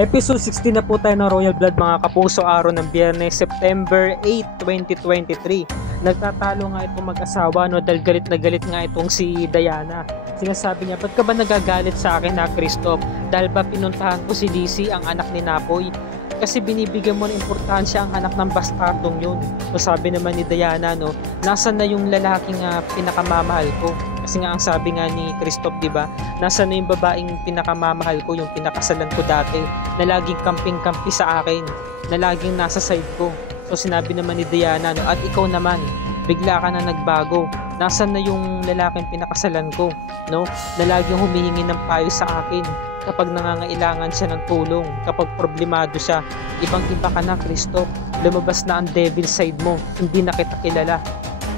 Episode 16 na po tayo ng Royal Blood mga kapuso, araw ng Biyernes, September 8, 2023. Nagtatalo nga itong mag-asawa dahil galit na galit nga itong si Diana. Sinasabi niya, ba't ka ba nagagalit sa akin na Christoph? Dahil ba pinuntahan ko si Lizzie, ang anak ni Napoy? Kasi binibigyan mo ng importansya ang anak ng bastardong yun. So sabi naman ni Diana, nasan na yung lalaking pinakamamahal ko? Kasi nga ang sabi nga ni Christoph, di ba? Nasaan na yung babaeng pinakamamahal ko, yung pinakasalan ko dati, na laging kamping-kampi sa akin, na laging nasa side ko. So sinabi naman ni Diana, at ikaw naman, bigla ka na nagbago. Nasaan na yung lalaking pinakasalan ko, na laging humihingi ng payo sa akin kapag nangangailangan siya ng tulong, kapag problemado siya. Ibang-iba ka na, Christoph. Lumabas na ang devil side mo, hindi na kita kilala.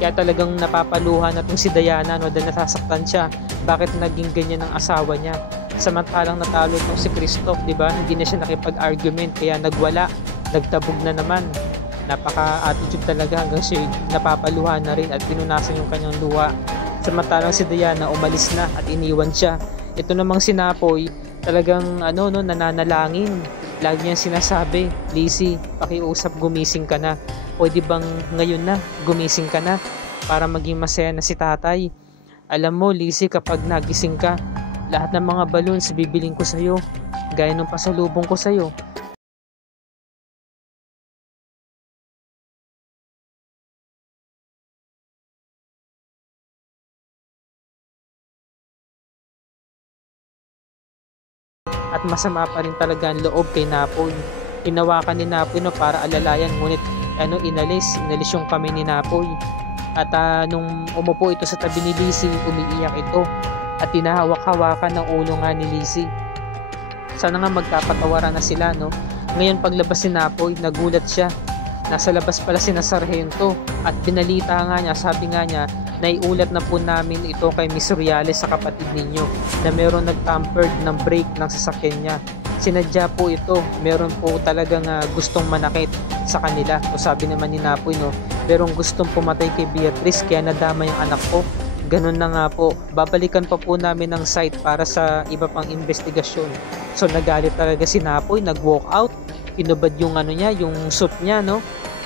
Kaya talagang napapaluhan na itong si Diana dahil nasasaktan siya. Bakit naging ganyan ang asawa niya? Samantalang natalo itong si Christoph, di ba? Hindi na siya nakipag-argument, kaya nagwala, nagtabog na naman. Napaka-attitude talaga hanggang siya napapaluhan na rin at pinunasan yung kanyang luha. Samantalang si Diana umalis na at iniwan siya. Ito namang si Napoy, talagang nananalangin. Lagi niyang sinasabi, Lizzie, pakiusap, gumising ka na. Pwede bang ngayon na, gumising ka na para maging masaya na si tatay? Alam mo, Lizzie, kapag nagising ka, lahat ng mga balloons bibiling ko sa'yo, gaya ng pasalubong ko sa'yo. At masama pa rin talaga ang loob kay Napoy. Hinawakan ni Napoy para alalayan, ngunit inalis yung kamay ni Napoy. At nung umupo ito sa tabi ni Lizzie, umiiyak ito at tinahawak-hawakan ng ulo nga ni Lizzie. Sana nga magkapatawaran na sila, Ngayon paglabas ni Napoy, nagulat siya. Nasa labas pala si Sargento at binalita nga niya, sabi nga niya, naiulat na po namin ito kay Miss Riales sa kapatid ninyo na meron nag-tampered ng brake ng sasakyan niya. Sinadya po ito, meron po talagang gustong manakit sa kanila. O sabi naman ni Napoy, merong gustong pumatay kay Beatrice kaya nadama yung anak ko. Ganun na nga po, babalikan pa po namin ng site para sa iba pang investigasyon. So nagalit talaga si Napoy, nag-walk out, inubad yung yung suit niya,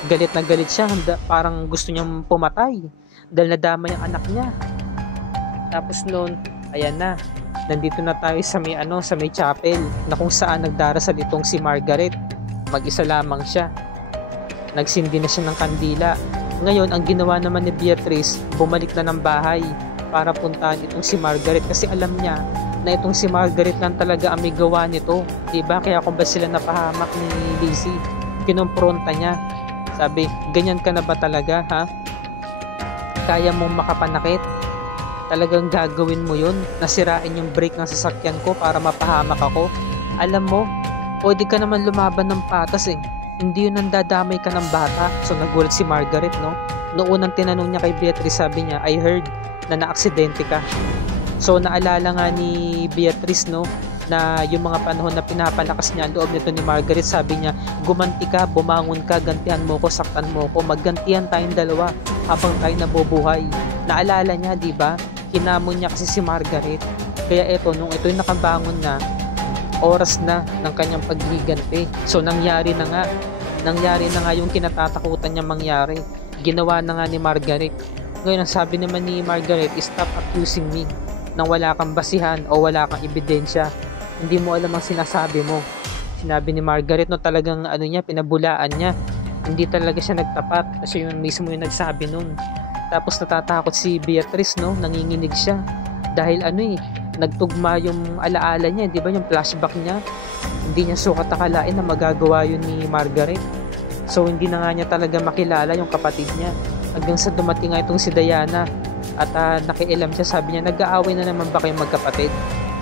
Galit na galit siya, parang gusto niyang pumatay dahil nadama yung anak niya. Tapos noon, ayan na, nandito na tayo sa may chapel na kung saan nagdarasal itong si Margaret. Mag-isa lamang siya. Nagsindi na siya ng kandila. Ngayon, ang ginawa naman ni Beatrice, bumalik na ng bahay para puntahan itong si Margaret kasi alam niya na itong si Margaret lang talaga ang may gawa nito. Diba? Kaya kung ba sila napahamak ni Lizzie, kinumpronta niya. Sabi, ganyan ka na ba talaga, ha? Kaya mong makapanakit? Talagang gagawin mo yun? Nasirain yung brake ng sasakyan ko para mapahamak ako? Alam mo, pwede ka naman lumaban ng patas eh. Hindi yun ang dadamay ka ng bata. So nagulat si Margaret, Noong unang tinanong niya kay Beatrice, sabi niya, I heard na naaksidente ka. So naalala nga ni Beatrice, na yung mga panahon na pinapalakas niya ang loob nito ni Margaret, sabi niya, gumanti ka, bumangon ka, gantihan mo ko, saktan mo ko, maggantihan tayong dalawa habang tayo nabubuhay. Naalala niya, di ba? Hinamon niya kasi si Margaret. Kaya nung ito'y nakabangon na, oras na ng kanyang paghiganti. So nangyari na nga yung kinatatakutan niya mangyari. Ginawa na nga ni Margaret. Ngayon ang sabi naman ni Margaret, stop accusing me nang wala kang basihan o wala kang ebidensya. Hindi mo alam ang sinasabi mo. Sinabi ni Margaret, talagang pinabulaan niya. Hindi talaga siya nagtapat kasi yun mismo yung nagsabi nun. Tapos natatakot si Beatrice, nanginginig siya dahil nagtugma yung alaala niya, di ba, yung flashback niya. Hindi niya sukat akalain na magagawa yun ni Margaret. So hindi na nga niya talaga makilala yung kapatid niya hanggang sa dumating nga itong si Diana at nakialam siya. Sabi niya, nag-aaway na naman ba kayong magkapatid?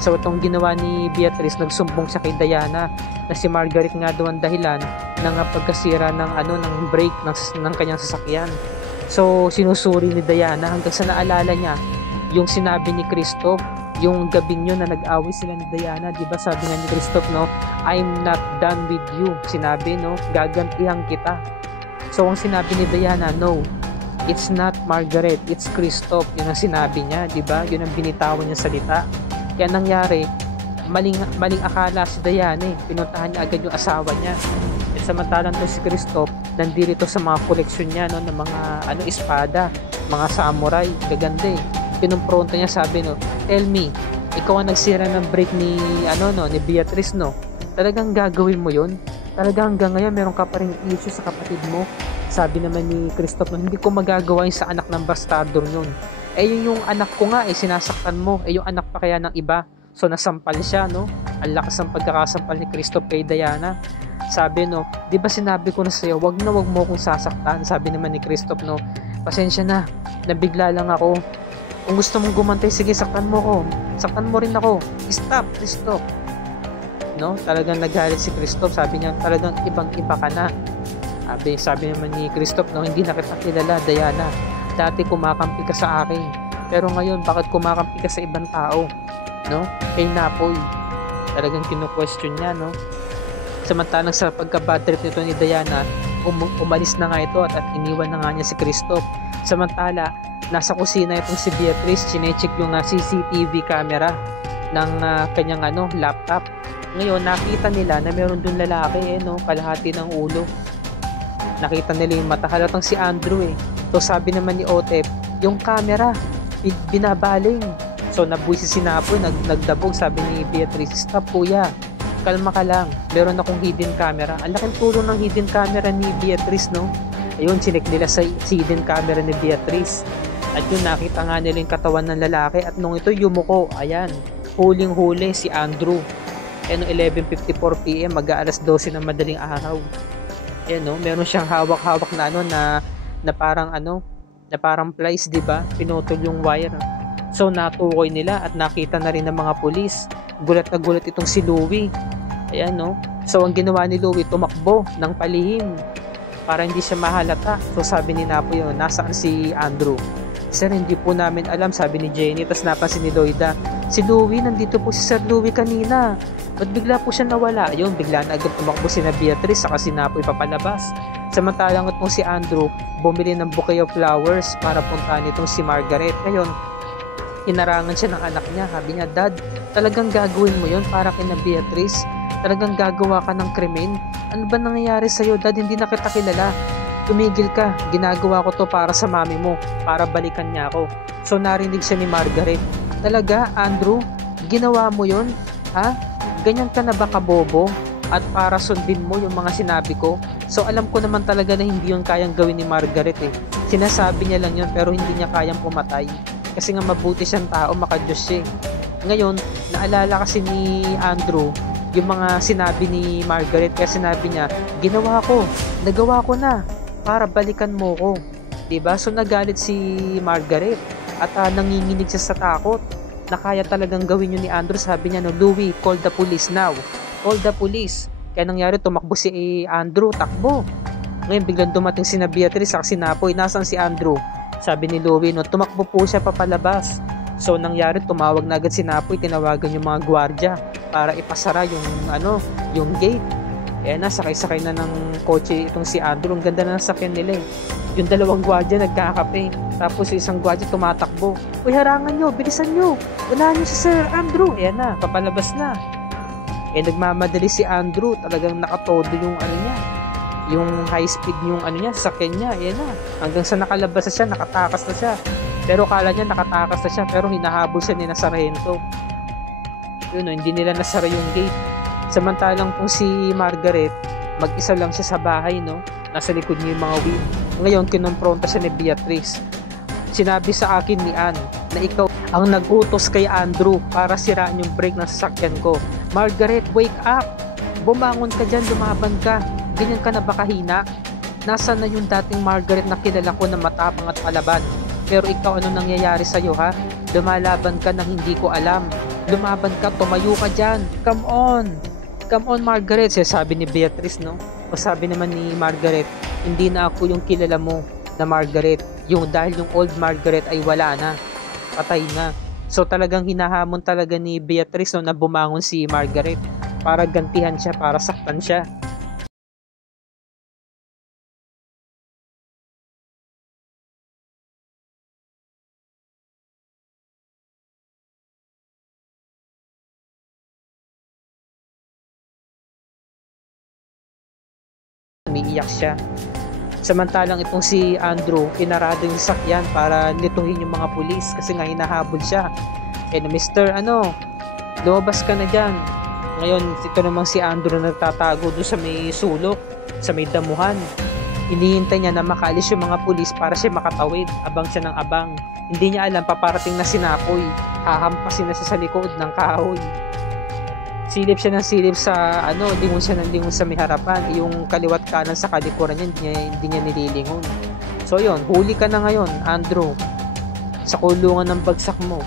So itong ginawa ni Beatrice, nagsumbong siya kay Diana na si Margaret nga daw ang dahilan ng pagkasira ng brake ng kanyang sasakyan. So sinusuri ni Diana hanggang sa naalala niya yung sinabi ni Christoph yung gabing yun na nag-away sila ni Diana. Diba sabi nga ni Christoph, I'm not done with you. Sinabi, gagantihan kita. So ang sinabi ni Diana, no, it's not Margaret, it's Christoph. Yun ang sinabi niya, diba? Yun ang binitawan niya salita. Kaya nangyari, maling akala si Diana eh. Pinuntahan niya agad yung asawa niya. At samantalang to si Christoph, nandito sa mga koleksyon niya no, ng mga espada, mga samurai, gaganda eh. Pinumpronto niya, sabi no, tell me, ikaw ang nagsira ng break ni ni Beatrice no. Talagang gagawin mo 'yon? Talagang hanggang ngayon meron ka pa ring issue sa kapatid mo? Sabi naman ni Christoph no, hindi ko magagawa 'yung sa anak ng bastardong 'yun. Eh yung anak ko nga eh sinasaktan mo, eh yung anak pa kaya ng iba. So nasampal siya no. Ang lakas ng pagkakasampal ni Christoph kay Diana. Sabi no, 'di ba sinabi ko na sa'yo, wag mo akong sasaktan. Sabi naman ni Christoph no, pasensya na, nabigla lang ako. Kung gusto mong gumantay, sige saktan mo ko. Saktan mo rin ako. Stop, Christoph. No, talagang nagalit si Christoph. Sabi niya, talagang ibang-iba ka na. Sabi naman ni Christoph, no, hindi na kita kilala, Diana. Dati kumakampi ka sa akin. Pero ngayon, bakit kumakampi ka sa ibang tao? No? Kay Napoy. Talagang kinu-question niya, no? Samantalang sa pagka-bad trip nito ni Diana, umalis na nga ito at iniwan na nga niya si Christoph. Samantala, nasa kusina itong si Beatrice, chinecheck yung CCTV camera ng kanyang laptop. Ngayon, nakita nila na meron dun lalaki no, kalahati ng ulo. Nakita nila yung mata, halatang si Andrew eh. So sabi naman ni Otep, yung camera binabaling. So nabuisi si Napoy, nagdabog. Sabi ni Beatrice, stop kuya, kalma ka lang, meron akong hidden camera. Ang laking tulong ng hidden camera ni Beatrice no. Ayun, chinek nila sa hidden camera ni Beatrice. At yun, nakita nga nila yung katawan ng lalaki. At nung ito yumuko, ayan, huling-huli si Andrew. Ayan, 11:54 PM, mag-aalas 12 ng madaling araw. Ayan, no, meron siyang hawak-hawak na parang plies, di ba? Pinutol yung wire. So, natukoy nila at nakita na rin ng mga pulis. Gulat na gulat itong si Louie. Ayan, no. So, ang ginawa ni Louie, tumakbo ng palihim para hindi siya mahalata. So, sabi ni Napo yun, nasaan si Andrew? Sir, hindi po namin alam, sabi ni Jenny. Tapos napansin ni Loida, si Louie, nandito po si Sir Louie kanina. Ba't bigla po siya nawala? Ayun, bigla na agad tumakbo si na Beatrice saka si Napoy papalabas. Samantalang itong si Andrew, bumili ng bouquet of flowers para puntahan itong si Margaret. Ngayon, inarangan siya ng anak niya. Sabi niya, Dad, talagang gagawin mo yon para kina Beatrice? Talagang gagawa ka ng krimen? Ano ba nangyayari sa'yo, Dad? Hindi na kita kilala. Tumigil ka, ginagawa ko to para sa mami mo, para balikan niya ako. So narinig siya ni Margaret, talaga Andrew, ginawa mo yon? Ha? Ganyan ka na ba kabobo? At para sundin mo yung mga sinabi ko? So alam ko naman talaga na hindi yun kayang gawin ni Margaret eh. Sinasabi niya lang yun pero hindi niya kayang pumatay. Kasi nga mabuti siyang tao, makadiyos siya eh. Ngayon, naalala kasi ni Andrew yung mga sinabi ni Margaret, kaya sinabi niya, ginawa ko, nagawa ko na para balikan mo ko, 'di ba? So nagalit si Margaret at nanginginig siya sa takot na kaya talagang gawin yun ni Andrew. Sabi niya, no, Louie, call the police now. Call the police. Kaya nangyari, tumakbo si Andrew, takbo. Ngayon biglang dumating si Beatrice at si Napoy. Nasaan si Andrew? Sabi ni Louie, no, tumakbo po siya papalabas. So nangyari, tumawag na agad si Napoy, tinawagan yung mga gwardiya para ipasara yung gate. Eh na, sakay-sakay na ng kotse itong si Andrew. Ang ganda na ng sakyan nila eh. Yung dalawang gwardiya nagkakape. Tapos yung isang gwardiya tumatakbo. Uy, harangan nyo, bilisan nyo. Unahan nyo si Sir Andrew. Ayan na, papalabas na. Eh nagmamadali si Andrew. Talagang nakatodo yung niya. Yung high speed yung sakyan niya. Ayan na. Hanggang sa nakalabas na siya, nakatakas na siya. Pero kala niya nakatakas na siya. Pero hinahabol siya ni Sargento. Yun, hindi nila nasara yung gate. Samantalang kung si Margaret, mag-isa lang siya sa bahay, no? Nasa likod niya yung mga weed. Ngayon, kinumpronta siya ni Beatrice. Sinabi sa akin ni Anne na ikaw ang nag-utos kay Andrew para siraan yung brake ng sasakyan ko. Margaret, wake up! Bumangon ka dyan, lumaban ka. Ganyan ka na ba kahina? Nasaan na yung dating Margaret na kilala ko na matapang at palaban? Pero ikaw, ano nangyayari sa'yo, ha? Lumalaban ka nang hindi ko alam. Lumaban ka, tumayo ka dyan. Come on! Come on, Margaret, sabi ni Beatrice, no? O sabi naman ni Margaret, hindi na ako yung kilala mo na Margaret. Dahil yung old Margaret ay wala na. Patay na. So talagang hinahamon talaga ni Beatrice, no, na bumangon si Margaret para gantihan siya, para saktan siya. umiiyak siya. Samantalang itong si Andrew, pinarado yung sasakyan para lituhin yung mga pulis kasi nga hinahabol siya. Na Mr. Lumabas ka na dyan. Ngayon, ito namang si Andrew na nagtatago doon sa may sulok, sa may damuhan. Hinihintay niya na makaalis yung mga pulis para siya makatawid. Abang siya ng abang. Hindi niya alam, paparating na si Napoy. Hahampasin na siya sa likod ng kahoy. Silip siya ng silip sa lingon siya ng lingon sa may harapan. Yung kaliwat kanan sa kalikuran niya, hindi niya nililingon. So yun, huli ka na ngayon, Andrew. Sa kulungan ng bagsak mo.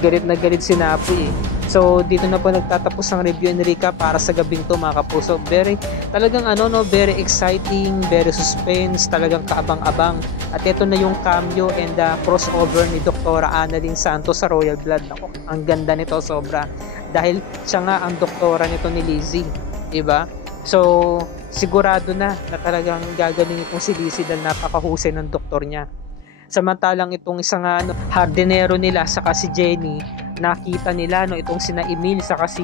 Galit na galit si Napoy eh. So dito na po nagtatapos ng review and recap para sa gabing to mga kapuso. Talagang very exciting, very suspense, talagang kaabang-abang. At ito na yung cameo and crossover ni Dr. Annalyn Santos sa Royal Blood. Ako, ang ganda nito sobra. Dahil siya nga ang doktora nito ni Lizzie, diba? So sigurado na talagang gagaling itong si Lizzie dahil napakahusay ng doktor niya. Samantalang itong isang hardinero nila saka si Jenny, nakita nila itong sina Emil saka si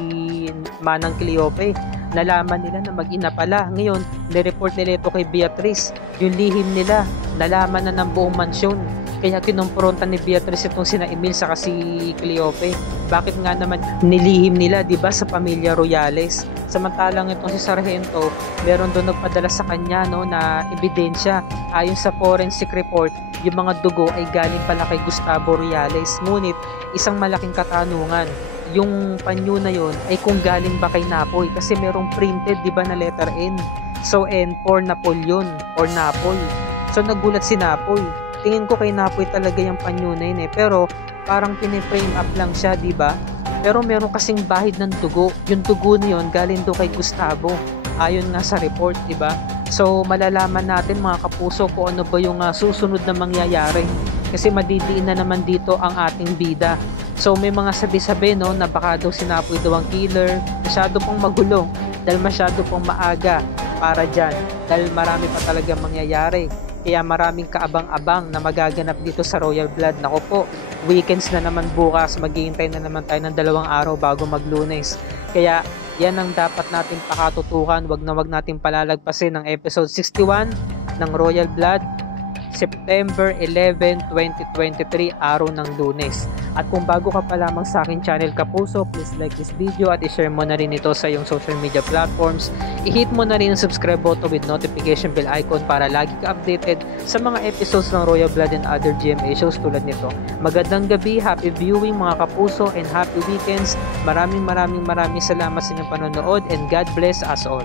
Manang Cleope, nalaman nila na mag-ina pala. Ngayon, nireport nila ito kay Beatrice. Yung lihim nila, nalaman na ng buong mansyon. Kaya kinumpronta ni Beatrice itong sina Emil saka si Cleope. Bakit nga naman nilihim nila, 'di ba, sa pamilya Royales? Samantalang itong si Sargento, meron doon nagpadala sa kanya na ebidensya. Ayon sa forensic report, yung mga dugo ay galing pala kay Gustavo Royales. Ngunit isang malaking katanungan, yung panyo na yon ay kung galing ba kay Napoy, kasi merong printed, 'di ba, na letter N. So N for Napoleon or Napoy. So nagulat si Napoy. Tingin ko kay Napoy talaga yung panyo na yun eh. Pero parang piniframe up lang siya, 'di ba? Pero meron kasing bahid ng dugo. Yung dugo na yun galing do kay Gustavo. Ayon nga sa report, 'di ba? So malalaman natin mga kapuso kung ano ba yung susunod na mangyayari. Kasi madidiin na naman dito ang ating bida. So may mga sabi-sabi na baka daw si Napoy daw ang killer. Masyado pang magulo dahil masyado pang maaga para dyan. Dahil marami pa talaga mangyayari. Kaya maraming kaabang-abang na magaganap dito sa Royal Blood. Nako po, weekends na naman bukas, maghihintay na naman tayo ng 2 araw bago mag-Lunes. Kaya yan ang dapat natin pakatutukan. Wag natin palalagpasin ng episode 61 ng Royal Blood, September 11, 2023, araw ng Lunes. At kung bago ka pa lamang sa akin channel kapuso, please like this video at i-share mo na rin ito sa iyong social media platforms. I-hit mo na rin ang subscribe button with notification bell icon para lagi ka updated sa mga episodes ng Royal Blood and other GMA shows tulad nito. Magandang gabi, happy viewing mga kapuso, and happy weekends. Maraming salamat sa inyong panonood, and God bless us all.